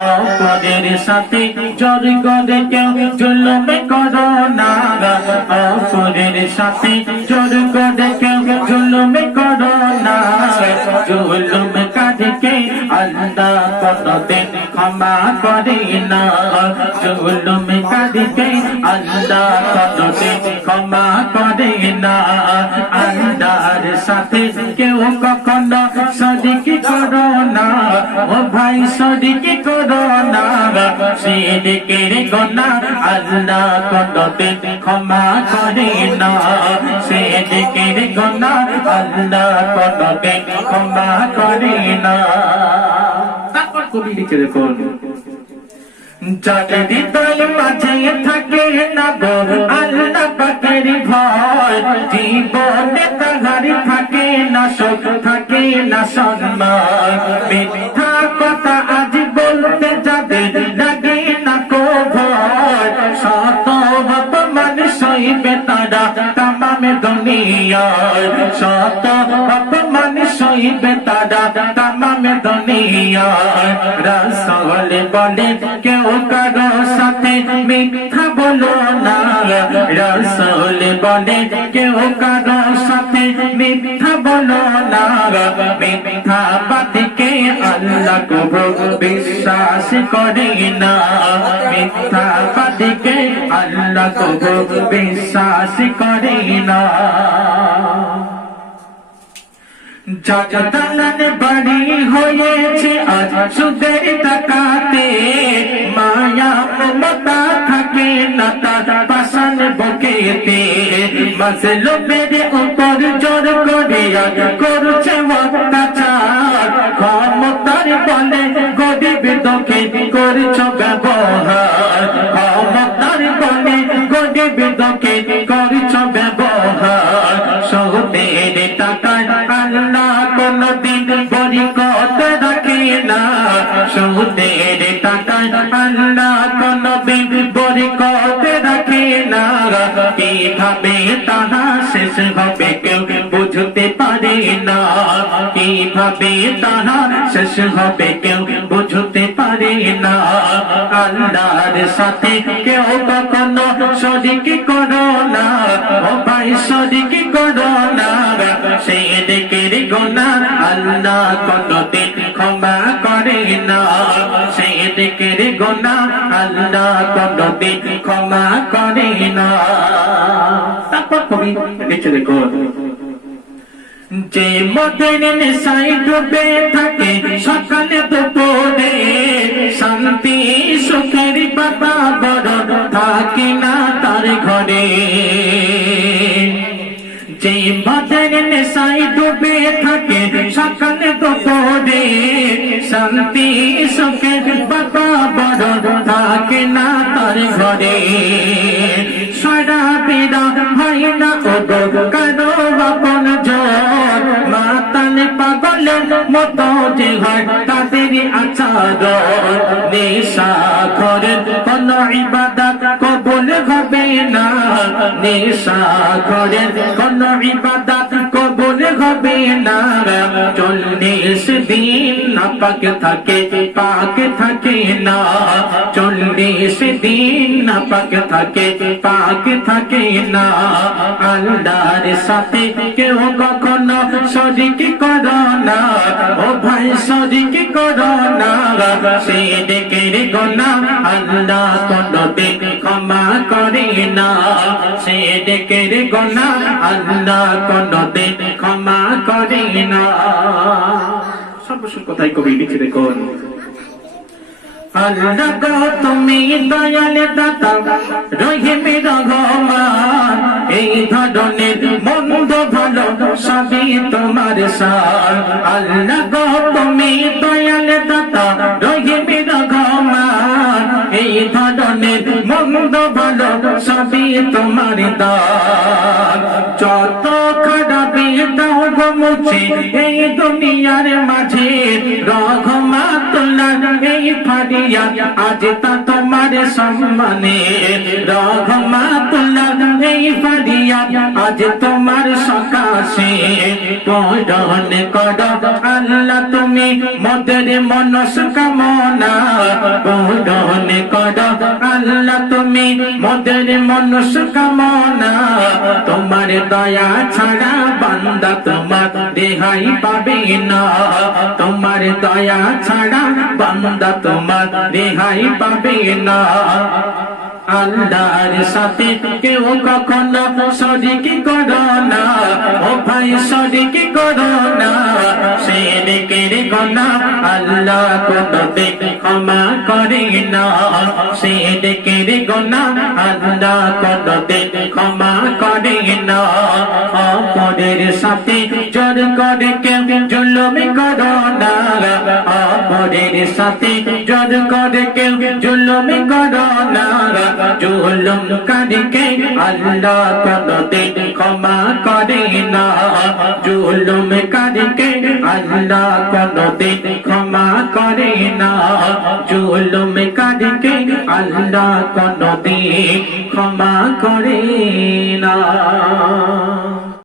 অপরের সাথে জোর করে কেউ জুলুম করো না। অপরের সাথে জোর করে কেউ জুলুম করো না। জুলুম কাজকে আল্লাহ কোনদিন ক্ষমা করে না। জুলুম কাজকে আল্লাহ কোনদিন ক্ষমা করে না। আল্লাহর সাথে কেউ কখনো সদিকি করো না। ও ভাই, সদিকি করো না। সিদিকের গোনা আল্লাহ কোনদিন ক্ষমা করে না। সিদিকের গোনা আল্লাহ কোনদিন ক্ষমা করে না। কবি লিখে দেখুন যাদের হৃদয় মাঝে থাকে না গো আল্লাহ পাকের ভয়, জীবনে তাহার থাকে না সুখ, থাকে না সম্মান। মিথ্যা কথা আজ বলতে যাদের লাগে না কো ভয় শত অপমান সইবে তারা তামামে দুনিয়ায়। শত অপমান সইবে তারা তামামে দুনিয়ায় রাসূল বলে কেউ কারও সাথে মিথ্যা বলো না রাসূল বলে কেউ কারও সাথে মিথ্যা বলো না মিথ্যা বাদকে আল্লাহ কবু বিশ্বাস করে না মিথ্যা বাদকে আল্লাহ কবু বিশ্বাস করে না জগদানন বাড়ি হয়েছে, আজ সুদের টাকাতে মায়া মমতা থাকে না তার পাশান বকেতে। মজলু মেরে উপর জোর করে আজ করছে অত্যাচার। ক্ষমতার বলে গরিব দুঃখে করছ ব্যবহার। বরিকত রাখে না কীভাবে তাহা শেষ হবে কেউ বুঝতে পারে না। কীভাবে তাহা শেষ হবে কেউ বুঝতে পারে না। আল্লাহর সাথে কেউ কখনো শরিক করো না। ও ভাই, শরিক করো না সেই দিকের গোনা আল্লাহ কোনদিন ক্ষমা করে না। দিকের গোনা, আল্লাহ কোনদিন ক্ষমা করে না। তারপর কবি লিখে দেখুন যে মদের নেশায় ডুবে থাকে সকালে দুপুরে, শান্তি সুখের বাবা বড় থাকে না তার ঘরে। যে মদের নেশায় ডুবে থাকে সকালে দুপুরে শান্তি সুখের বাবা বড় থাকে না তার ঘরে। সারা বিরা হয় না কারও আপন জন মাতাল পাগলের মতো যে হয় তাদের আচার। নেশা করেন কোন ইবাদত কবুল হবে না। নেশা করেন কোন ইবাদত কবুল হবে না। চল্লিশ দিন নাপাক থাকে, পাক থাকে না। চল্লিশ দিন নাপাক থাকে, পাক থাকে না। আল্লাহর সাথে কেউ কখনো শরিক করো না। ও ভাই, শরিক করো না। সে ডেকের গোনা আল্লাহ কোনদিন ক্ষমা করে না। সে ডেকের গোনা আল্লাহ কোনদিন ক্ষমা করে না। সর্বশেষ কথাই কবি লিখে দেখুন। আল্লাহ গো তুমি দয়াল দাতা রহিম রহমান এই ধরনের মন্দ ভালো সবই তোমার সার। আল্লাহ গো তুমি দয়াল দাতা রহিম রহমান এই ধরনের মন্দ ভালো সবই মুছে এই দুনিয়ার মাঝে রহমাত তুল্লাহ এই ফারিয়া, আজ তা তোমার সম্মানে। রহমাতুল্লাহ এই ফারিয়া, আজ তোমার সকাশে। পূরণ কর আল্লাহ তুমি মদের মনস কামনা। পূরণ কর আল্লাহ তুমি মদের মনস কামনা। তোমার দয়া ছাড়া বান্দা তোমার রেহাই পাবে না। তোমার দয়া ছাড়া বান্দা তোমার রেহাই পাবে না। আল্লাহর সাথে কেউ কখনো শরিক করো না। ও ভাই, শরিক করো না। সেদিকের গোনা আল্লাহ কোনতে ক্ষমা করে না। সেদিকের গোনা আল্লাহ কোনতে ক্ষমা করে না। অপরের সাথে জোর করে কেউ করো না অপরের সাথে জোর করে কেউ জুলুম করো না। জুলুম কারিকে আল্লাহ কোনদিন ক্ষমা করে না। জুলুম কারিকে আল্লাহ কোনদিন ক্ষমা করে না। জুলুম কারিকে আল্লাহ কোনদিন ক্ষমা করে